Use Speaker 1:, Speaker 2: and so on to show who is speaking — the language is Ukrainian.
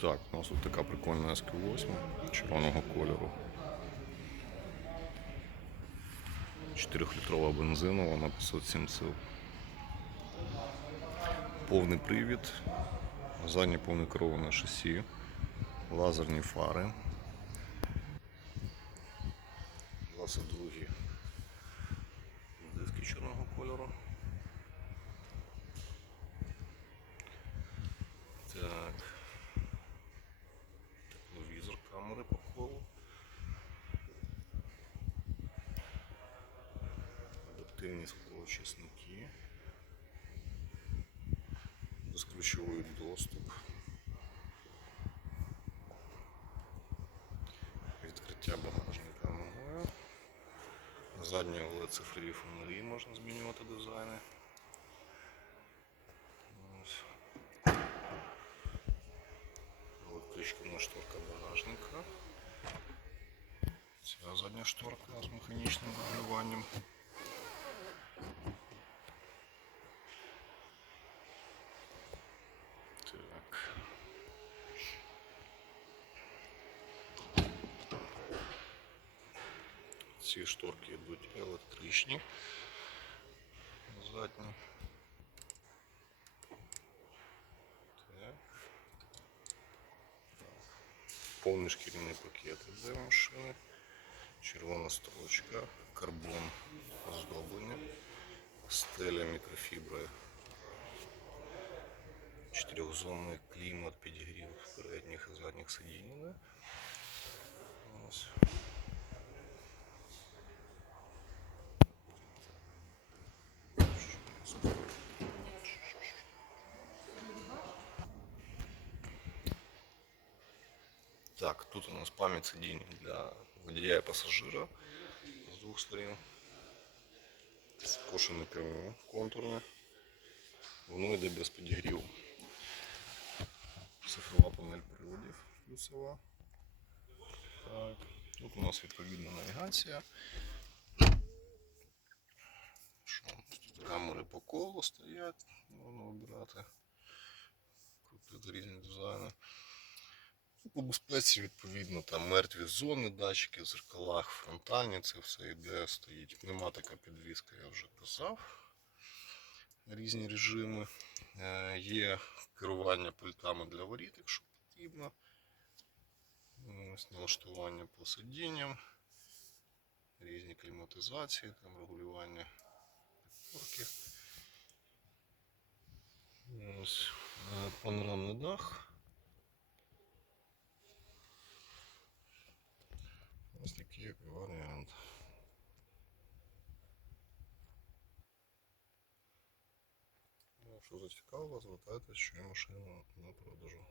Speaker 1: Так, у нас тут така прикольна СК8 червоного кольору. 4-літрова бензинова на 507 сил. Повний привід, заднє повне кероване шасі, лазерні фари. 22 диски чорного кольору. Адаптивні склоочисники. Безключовий доступ. Відкриття багажника ногою. Задні LED цифрові фонарі можна змінювати дизайни. Ось. Електрична шторка багажника. Ця задня шторка з механічним регулюванням. Ці шторки йдуть електричні. Задні. Так. Повний шкіряний пакет для машини. Червона строчка, карбон оздоблення, стеля мікрофібри. Чотирьохзонний клімат, підігрів передніх і задніх сидінь. да. Ось. Так, тут у нас пам'ять сидінь для водія і пасажира з двох сторін. Скошене кермо контурне. Воно йде без підігріву. Цифрова панель приладів плюсова. Так. Тут у нас відповідна навігація. Що тут камери по колу стоять, можна обирати. Крутити різні дизайни. По безпеці, відповідно, там мертві зони, датчики в зеркалах, фронтальні, це все йде, стоїть. Пневматика підвіска, я вже казав. Різні режими. Е, Є керування пультами для воріт, якщо потрібно. Ось налаштування по сидінням, різні кліматизації, там регулювання підпорки. Ось е, панорамний дах. Ось такий варіант. Ну, Якщо зацікавило, звертайтеся, що є машина на продажу.